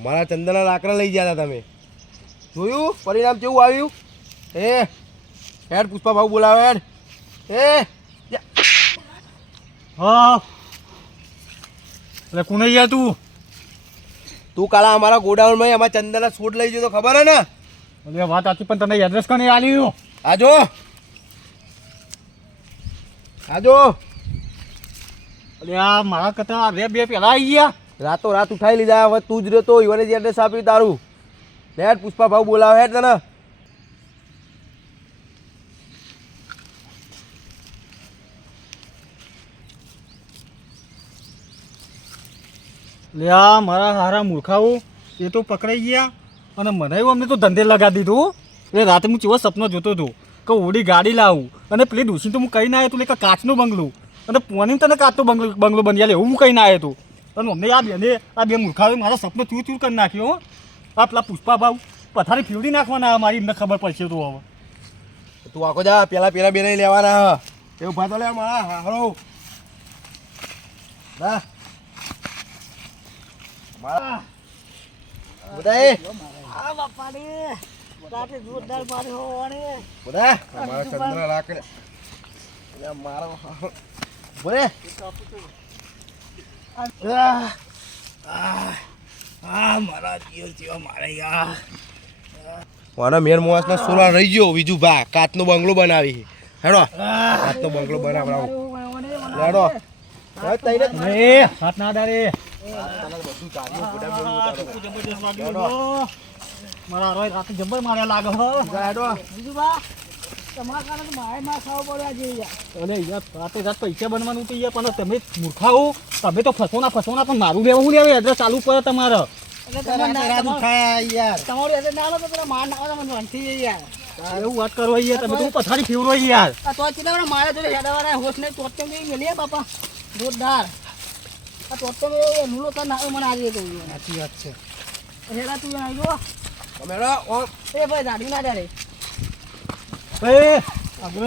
અમારા ચંદનના લાકડા લઈ ગયા હતા તમે જોયું પરિણામ કેવું આવ્યું હેડ પુષ્પા ભાવ બોલાવે હેડ હા એટલે કોને ગયા તું કાલા અમારા ગોડાઉનમાં અમારા ચંદનના સૂટ લઈ ગયો તો ખબર હે ને એટલે વાત આથી પણ તને એડ્રેસ કોને આલ્યું આજો એટલે આ મારા કરતા રે બે પેલા આવી ગયા રાતો રાત ઉઠાઈ લીધા હવે તું જ રહ્યો ઈવને જ એડ્રેસ આપ્યું તારું હેડ પુષ્પા ભાવ બોલાવે હેડ તને લે આ મારા હારા મૂર્ખાઓ એ તો પકડાઈ ગયા અને મને અમને તો ધંધે લગાડી દીધું એટલે રાતે હું કેવો સપનો જોતો હતો કે ઓડી ગાડી લાવું અને પેલી ડૂસી તો હું કહી ના આવ્યો તું કે કાચનું બંગલું અને પોની તને કાચનો બંગલો બની જાય એવું હું કહી ના આવ્યો હતું અને અમને આ બે મૂર્ખાઓએ મારો સપનો ચૂર ચૂર કરી નાખ્યો આ પેલા પુષ્પા ભાવ પથારી ફીવડી નાખવાના મારી એમને ખબર પડશે તો હવે તું આખો જા પેલા બે નહીં લેવાના એવું ભાતો લે મારા હારો ના મારા બધાય આ બાપા રે રાતે જોરદાર મારે હોવાને બધા મારા ચંદ્ર લાકડે મારો બોલે મારા જીવ જીવ મારે યાર મારા મેર મોસના સોલા રહી ગયો બીજું ભા કાચનો બંગલો બનાવી હેડો કાચનો બંગલો બનાવડાવો હેડો હાથ ના ડારે મારા રોય રાતે જબર મારે લાગે હો બીજું બા તમારા કારણે મારે માં ખાવા પડ્યા છે અરે યાર રાતે રાત પૈસા બનવાનું તો યાર પણ તમે મૂર્ખાઓ તમે તો ફસોના પણ મારું લેવું હું લેવું એડ્રેસ ચાલુ પડે તમારે એટલે તમારું એટલે ના લો તો પેલા માર નાખવા મને વાંચી યાર એવું વાત કરો યાર તમે તો પથારી ફેવરો યાર આ તો ચીલા મારે જોડે હેડાવાળા હોશ નહીં તોટતો મેં બાપા જોરદાર આ તોટતો મેં નુલો તો ના મને આજે કહું સાચી વાત છે હેડા તું આવી જો તમે એ ભાઈ દાડી ના ડરે એ આગળ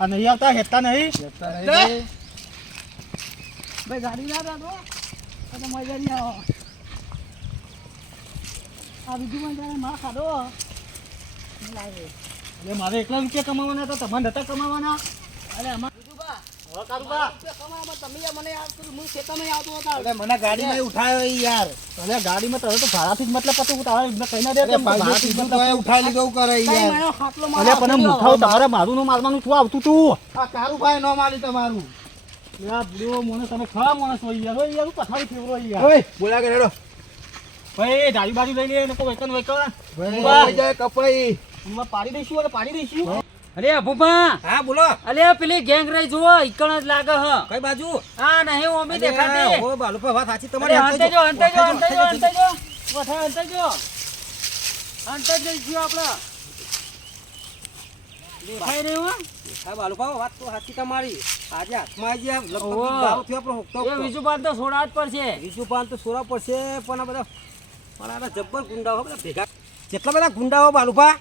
આ નહીં આવતા હેતા નહીં ભાઈ ગાડી ના ડરો તો મજા નહીં આવો આ બીજું પણ તારે માં ખાધો લાગે એટલે મારે એકલા રૂપિયા કમાવાના હતા તમારે નતા કમાવાના અરે અમાર બીજું બા તમે મને હું ખેતરમાં આવતો હતો મને ગાડીમાં ઉઠાયો યાર અરે ગાડીમાં તને તો ભાડાથી જ મતલબ પતું તારે કઈ ના દે ઉઠાઈ લીધું કરે યાર અરે પણ મુઠાવ તમારે મારું નો મારવાનું શું આવતું તું આ કારુભાઈ નો મારી તમારું યાર બ્લો મને તમે ખરા માણસ હોય યાર પથારી ફેવરો યાર ઓય બોલા કે હેડો ભાઈ ગાડી બાજુ લઈ લે લોકો વેકન ભાઈ જાય કપાઈ પાડી દઈશું અરે ભૂપા હા બોલો અલે પેલી ગેંગ રહી જુઓ ઈકણ જ લાગે હ કઈ બાજુ હા નહીં ઓમી દેખાતી ઓ બાલુ પર વાત સાચી અરે તમારી હંતે જો વઠા હંતે જઈશું આપણે દેખાઈ રહ્યું હા બાલુ પર વાત તો સાચી તમારી આજે હાથમાં આવી ગયા લગભગ ઓહો. દારૂ થયો આપણો હુકતો એ બીજું પાન તો છોડા જ પડશે બીજું પાન તો સોરા પડશે પણ આ બધા જબ્બર ગુંડાઓ બધા ભેગા કેટલા બધા ગુંડાઓ બાલુભા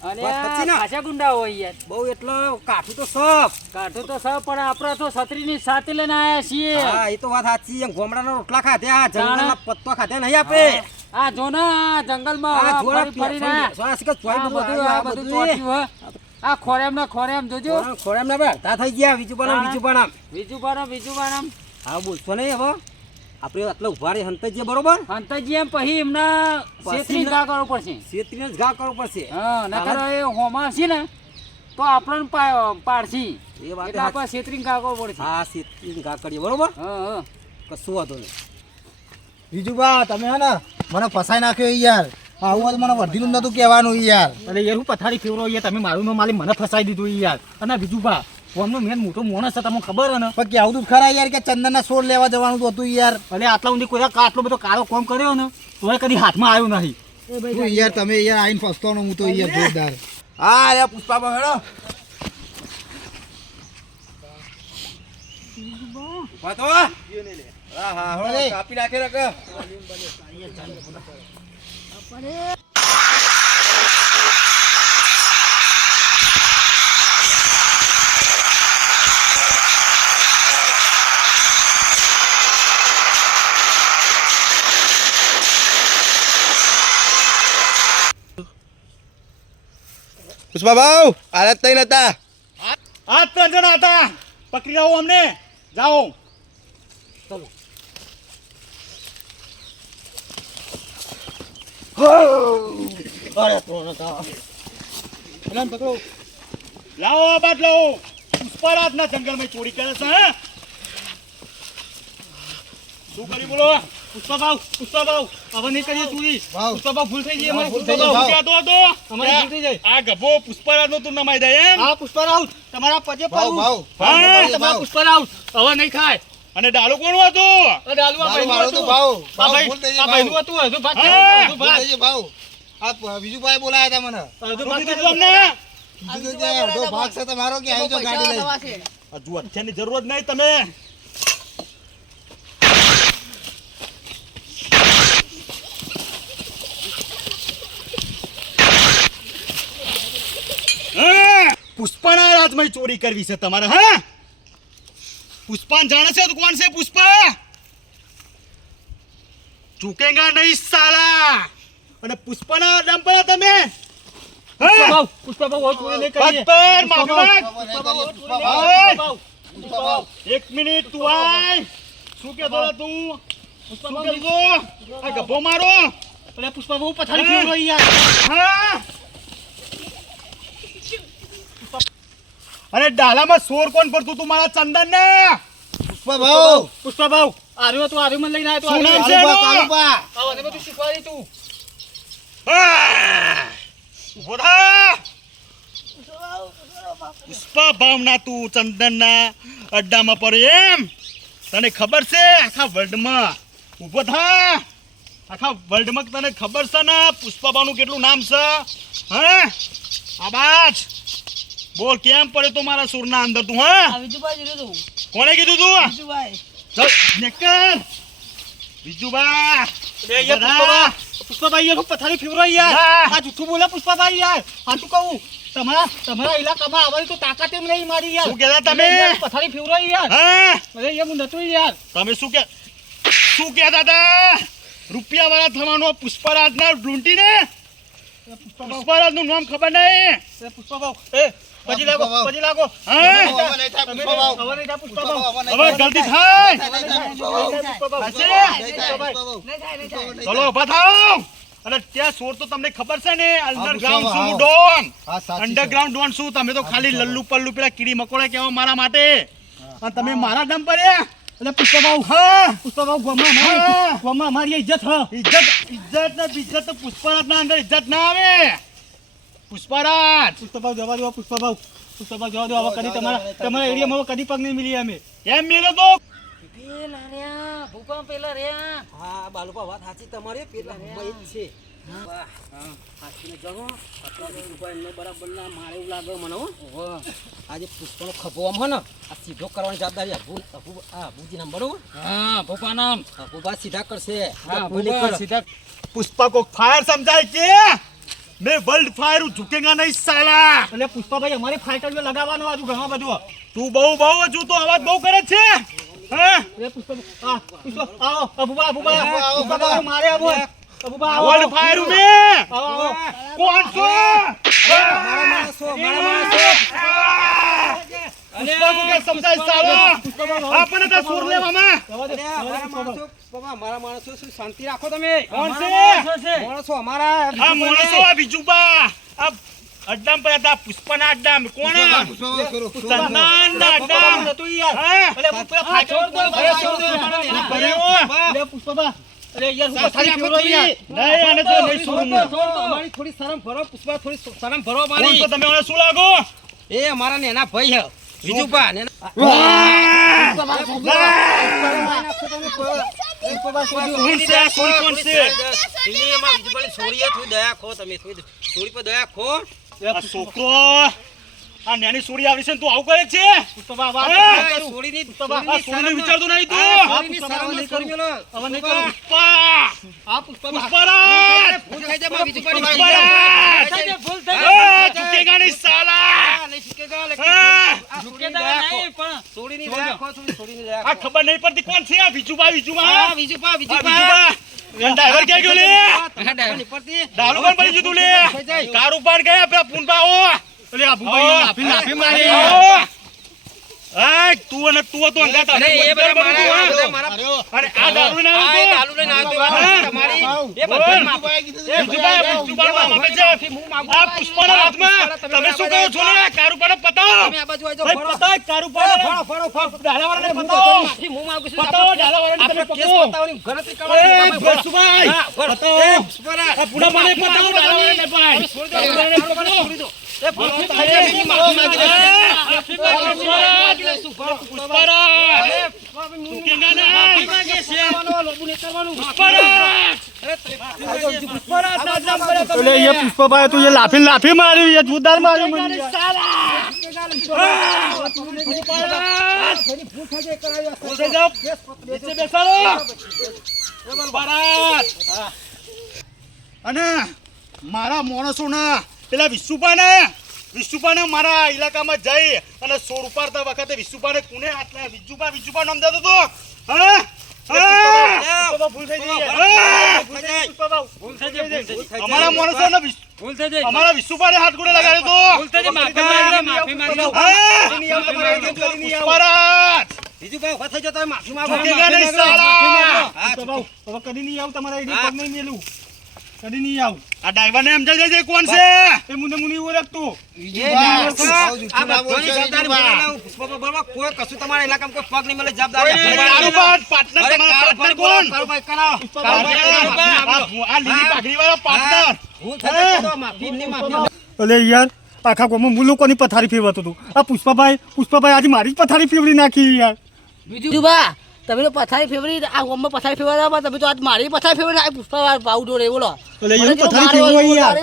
અને વાત સાચી ને? ખાસા ગુંડા હોય યાર બહુ એટલો કાઠું તો સપ કાઢો તો સર પણ આપણે તો છત્રીની સાથે લઈને આયા છીએ હા એ તો વાત સાચી એમ ગોમડાના રોટલા ખાધ્યા જાણે. જંગલના પત્તા ખાધ્યા નહીં આપણે આ જો ને આ જંગલમાં આ આ જોરા ફરી ફરીને સોના સિક્કા ચોઈ આ બધું બધું ચોટ્યું હે. આ ખોરેમ ને ખોરેમ જોજો ખોરામ ના બધા થઈ ગયા બીજું પણ બીજું બારમ હા બોલશો નહીં હવે આપણે આટલા ઉભા રહી હંતાઈ બરોબર હંતાજી એમ પછી એમના છેતરી ઘા કરવો પડશે શેત્રીને જ ઘા કરવો પડશે હા નકર એ હોમાં છે ને તો આપણને પાડશી એ વાત એટલે આપણે છેતરી ઘા કરવો પડશે હા શેત્રીને ઘા કરીએ બરોબર હા કશું વાંધો નહીં બીજું બા તમે હે ને મને ફસાઈ નાખ્યો યાર આવું મને વર્ધીનું નતું કહેવાનું યાર અરે યાર હું પથારી ફેવરો યાર તમે મારું નો માલી મને ફસાઈ દીધું યાર અને બીજું બા ફોનનો મેન મોટો માણસ છે તમને ખબર હે ને પણ કે આવું ખરા યાર કે ચંદનના છોડ લેવા જવાનું હતું યાર અને આટલા ઊંધી કોઈ આટલો બધો કાળો કોમ કર્યો ને તોય કદી હાથમાં આવ્યો નહીં યાર તમે યાર આઈને ફસતો હું તો યાર જોરદાર હા રે પુષ્પા હેડો વાતો હા હા હવે કાપી નાખે રક પુષ્પા ભાવ આરત તઈ નતા આ 3 જણા હતા પકડી લાવો અમને જાઓ અરે તો નતા એલાન પકડો લાવો આ બાદ લાવો પુષ્પરાજના જંગલમાં ચોરી કરે છે હે શું કરી બોલો પુષ્પાભાવ હવે નહીં કરીએ ચોરી ભાવ. પુષ્પાભાવ ભૂલ થઈ ગઈ અમારી ભૂલ થઈ ભાવ. ગઈ કહેતો હતો અમારી ભૂલ થઈ જાય આ ગભો પુષ્પરાજનો તું નમાઈ દે એમ હા પુષ્પારાવ તમારા પગે ભાવ પડું ભાવ હા, તમારા પુષ્પારાવ હવે નહીં ખાય અને ડાલુ કોણ હતું ડાલુ આ મારું ભાઈનું તો હતું. ભાવ આ ભાવ ભાઈ ભૂલ થઈ આ ગઈ ભાઈનું ભાવ હતું હજુ ભાગ હા. હજુ ભૂલ ભાગ થઈ ગઈ ભાવ આ બીજું ભાઈ બોલાયા હતા મને હજુ શું ભાગ કીધું તું અમને બીજું તો કે અડધો ભાગ છે તમારો કે આવી જાઓ ગાડી લઈ હજુ અત્યારની જરૂરત નહીં તમે હા, પુષ્પાના રાજમાં ચોરી કરવી છે તમારે હા પુષ્પાન જાણે છે તો કોણ છે પુષ્પા ચૂકેગા નહીં સાલા અને પુષ્પાના દમ પર તમે હા પુષ્પાભાવ હવે ચોરી નહીં કરીએ પત્તર માગવાક પુષ્પાભાવ પુષ્પા એક મિનિટ તું આય શું કહેતો હતો તું શું કહેતો આ ગભો મારો અરે પુષ્પાભાવ પથારી ફેરવો યાર હા અરે ડાલામાં સોર કોણ પડતું તું મારા ચંદન ને પુષ્પા ભાવ પુષ્પાભાવ આર્યો તો આર્યો મને લઈને આવ્યો તો શું નામ આર્યો. છે? કાલુબા આવો ને બધું શીખવાડી તું ઉભો થા પુષ્પા ભાવના તું ચંદનના અડ્ડામાં પડે એમ તને ખબર છે આખા વર્લ્ડમાં ઉભો થા આખા વર્લ્ડમાં તને ખબર છે ને પુષ્પા ભાવનું કેટલું નામ છે હા આબાજ બોલ કેમ પડે તો મારા સુરના અંદર તું હા વિજુભાઈ જોયું તું કોણે કીધું તું વિજુભાઈ ચલ નેકર બીજું બા અરે યાર પુષ્પાભાઈ યાર હું પથારી ફેરવો યાર હા. આ જૂઠું બોલે પુષ્પાભાઈ યાર હાચું કહું તમારા ઇલાકામાં આવવાની તો તાકાત એમ નહીં મારી યાર શું કહેતા તમે? અરે યાર, પથારી ફેરવો યાર હા અરે યાર હું નતું યાર તમે શું કહેતા હતા રૂપિયા વાળા થવાનો પુષ્પરાજના લૂંટીને પુષ્પરાજનું નામ ખબર નહીં અરે પુષ્પાભાવ એ પછી લાગો પુષ્પાભાવ. પછી લાગો હા હવે નહીં થાય તમે પુષ્પા ભાવ હવે નહીં થાય પુષ્પાભાવ હવે જલ્દી થાય પુષ્પાભાવ હશે? નહીં થાય નહીં થાય ચલો ઉભા થાવ અને ત્યાં સોર તો તમને ખબર છે ને અંડરગ્રાઉન્ડ પુષ્પા શું ભાવ. ડોન હા સાચી છે. અંડરગ્રાઉન્ડ ડોન શું તમે તો ખાલી લલ્લુ પલ્લુ પેલા કીડી મકોડા કહેવા મારા માટે અને તમે મારા દમ પર એટલે પુષ્પાભાવ હા પુષ્પાભાવ હા. ગોમાં અમારી ઇજ્જત હ ઇજ્જત ને બિજ્જત તો પુષ્પરાજના અંદર ઇજ્જત ના આવે પુષ્પરાજ પુષ્પાભાવ જવા દો પુષ્પાભાવ જવા દો હવે કદી તમારા એરિયામાં હવે કદી પગ નહીં મિલી અમે કેમ મેલો તો હા બાલુપા વાત સાચી તમારી પેલા મુંબઈ જ છે સાચીને જાણો અત્યારે રૂપિયા બરાબર ના મારે એવું લાગે મને હો આજે પુષ્પનો ખભો આમ હે ને આ સીધો કરવાની જવાબદારી ભૂજી નામ બરોબર હા ભોપા નામ ભોપા સીધા કરશે સીધા પુષ્પા को फायर समझाए के मैं वर्ल्ड फायर हूँ झुकेगा नहीं साला એટલે પુષ્પાભાઈ અમારી ફાઇટર લગાવવાનો આજુ ઘણો બધું તું બહુ હજુ તો અવાજ બહુ કરે છે હા એટલે પુષ્પા આવો પુષ્પાભાઈ મારે આવો અબુબા આવો वर्ल्ड फायर हूँ मैं આવો कौन सो पुष्पा को क्या समझाए साला आपने तो सुर ले मामा મારા માણસો શું શાંતિ રાખો તમે कौन से માણસો અમારા આ મોણસો આ બીજુબા આ અડ્ડામ પર હતા પુષ્પાના અડ્ડામ કોણ પુષ્પા ભાવ કરો ચંદનના અડ્ડામ નતું યાર હા એટલે પુષ્પા ફાઇટર એટલે પુષ્પાબા અરે યાર હું પથારી ફેરવો યાર નહીં આને તો નહીં સુરનું અમારી થોડી શરમ ભરો પુષ્પા થોડી શરમ ભરો કોણ મારી તો તમે મને શું લાગો એ અમારા નેના ભાઈ હે વિજુપા નેના કોણ છે આ સોરી કોણ છે દિલ્હીમાં વિજુપાની છોરી હે થોડી દયા ખો તમે થોડી છોરી પર દયા ખો આ છોકરો આ નાની સોરી આવી છે ને તું આવું કરે છે પુષ્પા હા? છોરીની આ સોરીને વિચારતું નહીં તું છોરીની શરમ નહીં કરી મેલો હવે નહીં કરું પુષ્પા આ પુષ્પાબા પુષ્પરાજ ભૂલ થઈ જાય માં વિજુપાની પુષ્પરાજ ભૂલ થઈ આ ચૂકેગા નહીં સાલા નહીં શીખેગા હા. છોરીની દયા ખો છોરીની દયા આ ખબર નહીં પડતી કોણ છે આ વિજુબા હા વિજુપા આ વિજુબા ડ્રાઈવર ક્યાં ગયો લે હા ડ્રાઈવર ની પડતી દારૂ પણ પડી જતું લે કાર ઉપર ગયા પેલા પૂનબા ઓ અરે આ ભૂભાઈ લાફી લાફી મારી તું અને તું હતો અંગાત અરે એ બધા મારા અરે આ દારૂ ના આ દારૂ લઈને આવતો વાત તમારી એ બધા આ પુષ્પાના હાથમાં તમે શું કહો છો ને કારુપાને પતાવો તમે આ બાજુ આવજો ભાઈ પતાય કારુપાને ફળો ડાલાવાળાને પતાવો માફી હું માંગુ છું પતાવો ડાલાવાળાને આપણે તમે કેસ પતાવો પતાવવાની ગણતરી એ કરવાની ભેસુભાઈ હા, બરાબર. પતાવો બરાબર. આ પુના મને પતાવો ડાલાવાળાને ભાઈ છોડી દો એ ભણો તમે માફી માંગી પુષ્પાભાઈ તું લાફી લાફી માર્યું જોરદાર માર્યું અને મારા માણસો ના પેલા વિશુપાને મારા ઇલાકામાં જઈ અને સોર ઉપાડતા વખતે વિશુપાને કોને આટલા વિજુપા નામ દેતો તો હા ભૂલ થઈ ગઈ અમારા માણસોને ભૂલ થઈ જાય અમારા વિશુપાને હાથ ગોળે લગાડ્યો ભૂલ થઈ જાય માફી માંગો બીજું ભાઈ ઉભા થઈ જાઓ તમે માફી માંગો ઝૂકેગા નહીં સાલા. હવે કદી નહીં આવું તમારા એની પગ નહીં મેલું કદી નહીં આવું આ ડ્રાઈવરને સમજાઈ જાય કોણ છે એ મુને મુની ઓળખતું કોઈ કશું તમારા ઇલાકામાં કોઈ પગ નહીં મળે જવાબદારી કારુબાટ પાર્ટનર અરે તમારા પાર્ટનર કોણ કારુભાઈ કરાવો. આ લીલી પાઘડીવાળો પાર્ટનર ભૂલ થઈ જાય તો માફી નહીં માફી અલે યાર આખા ગામમાં હું લોકોની પથારી ફેરવતો હતું આ પુષ્પાભાઈ આજે મારી જ પથારી ફેરવી નાખી યાર બીજું બા તમે તો પથારી ફેવરી આ ગોમમાં પથારી ફેરવા તમે તો આજ મારી પથારી ફેવરી આ પુષ્પા ભાવ ડોરે બોલો અલે એવું પથારી ફેરવો યાર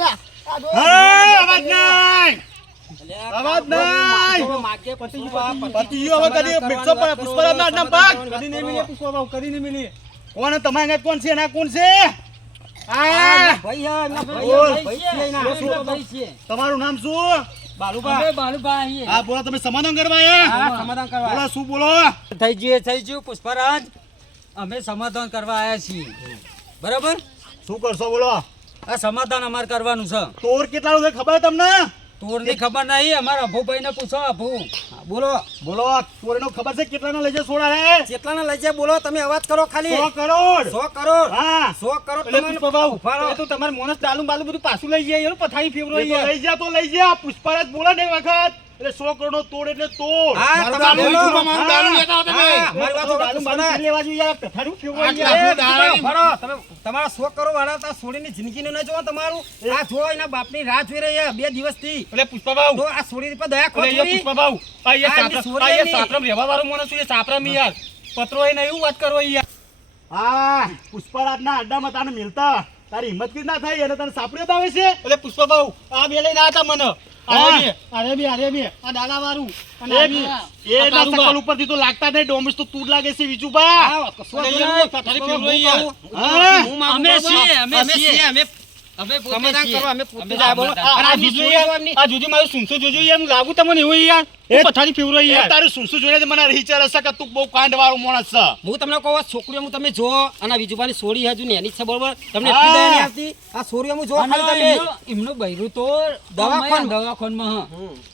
હા અવાજ નહીં અવાજ નહીં પતિયો હવે કદી ભેટસો પુષ્પરાજના નામ પાક કદી નહીં મિલે પુષ્પાભાઈ કદી નહીં મિલે કોણ તમારા કોણ છે ના કોણ છે આ ભાઈ હા એમના બોલ. ભાઈ છે તમારું નામ શું બાલુભાઈ હા બોલો તમે સમાધાન કરવા આયા હા સમાધાન કરવા બોલો શું બોલો થઈ ગયું પુષ્પરાજ અમે સમાધાન કરવા આવ્યા છીએ બરાબર શું કરશો બોલો આ સમાધાન અમારે કરવાનું છે તોર કેટલા છે ખબર તમને તોરની ખબર નહીં અમારા અભુભાઈ ને પૂછો અભુ બોલો બોલો તોરનો ખબર છે કેટલાનો લઈ જાય સોડા રે કેટલાના લઈ જાય બોલો તમે અવાજ કરો ખાલી 100 કરોડ 100 કરોડ હા 100 કરોડ એટલે તમને પુષ્પાભાઈ ઉભા રહો. એ તો તમારે મોનસ ડાલું બાલું બધું પાછું લઈ જાય એનું પથારી ફેરવો એ તો યાર લઈ જા તો લઈ જા પુષ્પરાજ બોલે ને એક વખત એટલે 100 કરોડ નો તોડ એટલે તોડ હા, મારું તમે દારૂ બોલો. લીધું, મારું દારૂ લેતા આવો તમે. હા, મારી વાત ડાલું બાલું ફેર લેવા જોઈએ યાર પથારી ફેરવો એ, યાર ભરો. તમે તમારા 100 કરોડ વાળા તા છોડીની જિંદગીનું ન જોવો તમારું આ જો એના બાપની રાહ જોઈ રહી છે 2 દિવસથી એટલે પુષ્પાભાઈ તો આ છોડી પર દયા અરે યાર ખોટ પુષ્પાભાઈ આ યાર આ એમની સાપરા સોરી આ યાર એમની. સાપરામ રહેવા વાળો માણસ છે સાપરામ યાર પત્રો એને એવું વાત કરો યાર હા પુષ્પરાજના અડ્ડામાં તને મિલતા તારી હિંમત કે ના થાય અને તને સાપડ્યો તો આવે છે એટલે પુષ્પાભાઈ આ બે લઈને આતા મને હા. અરે બે આ ડાલા વાળું અને એ આ એ ના કારુબા. શકલ ઉપરથી તો લાગતા નહીં ડોમિસ તો તું જ લાગે છે વિજુભા હા, કશું અરે વાંધો યાર, નહીં. પથારી હું ફેરવો યાર. કહું. હા. હું માંગુ અમે બરાબર? છીએ, અમે છીએ. અમે સમાધાન કરવા અમે પોતે જ આ બોલો. આ અને આ જોજો બીજું યાર, એમની- આ જોજો મારું સુનસો જોજો યાર હું લાગુ તમને એવું યાર એ- હું પથારી ફેરવો એ યાર તારું શું શું જોઈને જ મને વિચાર હશે કે તું બહુ કાંડ વાળો માણસ છે હું તમને કહું આ છોકરીઓ હું તમે જો અને આ બીજુબાની સોડી હજુ ને એની જ છે બરોબર તમને હા. એટલી દયા નહીં આવતી આ સોરીઓ હું જો ખાલી તમે એમનું બૈરું તો દવાખાન. દવાખાનમાં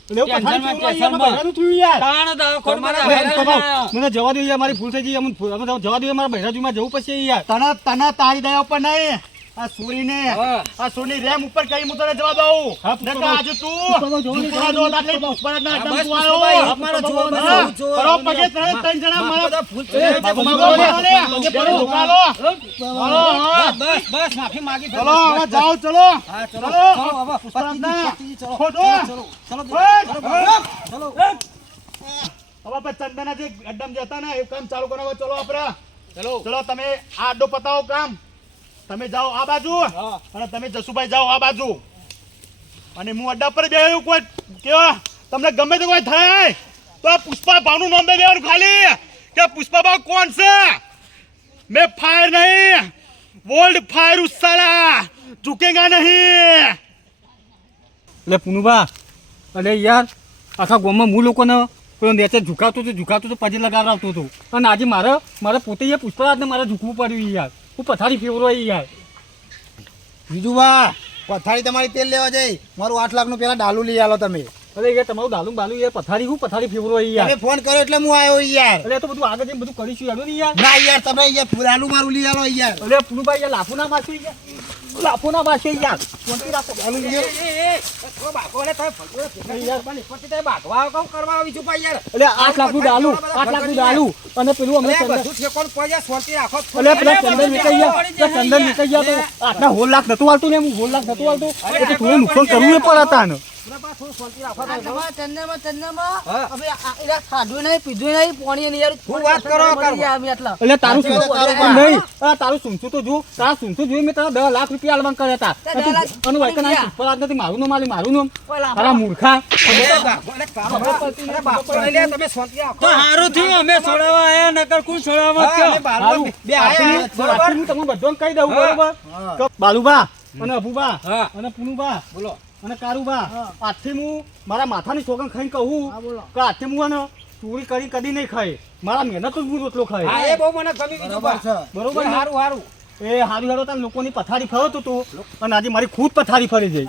એટલે હું પથારી ફેરવો યાર કેન્સરમાં. મારા બહેરાનું થયું યાર તાણ તમારા અરે દવાખાનમાં પુષ્પાભાઈ, મને જવા દો યાર મારી ભૂલ થઈ ગઈ અમે જવા દો યાર, મારા બહેરાજુમાં જવું પડશે યાર તને તારી દયા ઉપર નહીં આ સોરીને હા. આ સોની રેમ ઉપર કઈ હું તને જવાબ દઉં હા, નકર પુષ્પાભાઈ. આજે તું પુષ્પાભાઈ જોવો ને પુષ્પરાજ જવાબ જોતા એટલે પુષ્પરાજના હા, અડ્ડામાં બસ તું પુષ્પાભાઈ, આવ્યો. અમારા જોવો, બસ હા. એવું જોવો. કરો પગે ત્રણ જણા માફ મારા બધા ભૂલ થઈ જાય છે. બાબુ પગે મારો પડો. લે. પગે પડો, ઢોકાલો. ચલો, હા. બસ બસ માફી માંગી ચલો હવે જાઓ ચલો હા ચલો ચલો. ચલો હવે પુષ્પરાજના. પતિજી, ચલો ખોટો. ચલો ચલો ચલો. ચલો હવે પછી ચંદના જે અડ્ડમ જતા ને એ કામ ચાલુ કરાવો ચલો આપણે ચલો તમે આ અડ્ડો પતાવો કામ તમે જાઓ આ બાજુ અને તમે જસુભાઈ જાઓ આ બાજુ અને હું અડ્ડા પર બેહ્યો કોઈ કેવા તમને ગમે તે કોઈ થાય તો આ પુષ્પા ભાવનું નામ દઈ દેવાનું ખાલી કે પુષ્પા ભાવ કોણ છે મેં ફાયર નહીં વર્લ્ડ ફાયર ઉસ સાલા ઝુકેગા નહીં એટલે પુનુભા અરે યાર આખા ગામમાં હું લોકોને પેલો નેચે ઝુકાવતો તો પછી લગાવતો હતો અને આજે મારે પોતે યાર પુષ્પરાજને મારે ઝૂકવું પડ્યું યાર હું પથારી ફેરવો યાર બીજું બા પથારી તમારી તેલ લેવા જઈ મારું 8 લાખનું પેલા ડાલુ લઈ આલો તમે અરે યાર તમારું દાલું બાલું યાર પથારી હું પથારી ફેવરો યાર તમે ફોન કર્યો એટલે હું આવ્યો યાર. અરે તો બધું આગળ જઈને બધું કરીશું યાર ને યાર ના યાર તમે યાર ફુલાલું મારું લઈ આલો યાર. અરે પુનુભાઈ યાર લાફો ના મારશો યાર લાફો ના મારશો યાર શાંતિ રાખો આલું યાર. થોડો ભાગો લે તમે ભગવાન કેટલા યાર પણ પછી તમે ભાગવા કહું કરવા આવી છું ભાઈ યાર એટલે 8 લાખનું દાલું 8 લાખનું દાલું અને પેલું અમને અરે ચંદન બધું ઠેકોણ પડી જાય શાંતિ રાખો અલે પેલા ચંદન વિકાઈ ગયા ચંદન વિકાઈ ગયા તો આટલા હોલ લાખ નતું હાલતું ને હું હોલ લાખ નતું હાલતું એટલે થોડું નુકસાન કરવું એ પણ હતા ને થોડું શાંતિ રાખો આ તમારા ચંદનમાં હા. હવે એલા ખાધું નહીં પીધું નહીં પાણી નહીં યાર હું વાત કરો, મરી ગયા અમે આટલા એટલે તારું સાચી વાત, તારું શું નહીં તારું સુનસું તો જો તારા સુનસું જોઈ મેં તારા 10 લાખ રૂપિયા આલવાન કર્યા હતા તે 10 લાખ અને વાયકન આ ઉપર આજ નથી મારું નામ આલી મારું નામ તારા મૂર્ખા તમે શાંતિ રાખો હારું થયું અમે છોડાવવા આયા નકર કોણ છોડાવવા હા, અમે બાળકો બે આયા બરોબર હું તમને બધાને કહી દઉં બરોબર કે બાલુબા અને અબુબા હા. અને પુનુબા બોલો અને કારુબા આજથી હું મારા માથાની સોગન ખાઈને કહું કે આજથી હું આને ચોરી કરી કદી નહીં ખાય મારા મહેનત જ હું રોટલો ખાય હા એ બહુ મને ગમી બીજું બરાબર છે. બરોબર ને? સારું સારું એ હારું હેડો તાર લોકોની પથારી ફરતું હતું અને આજે મારી ખુદ પથારી ફરી જઈ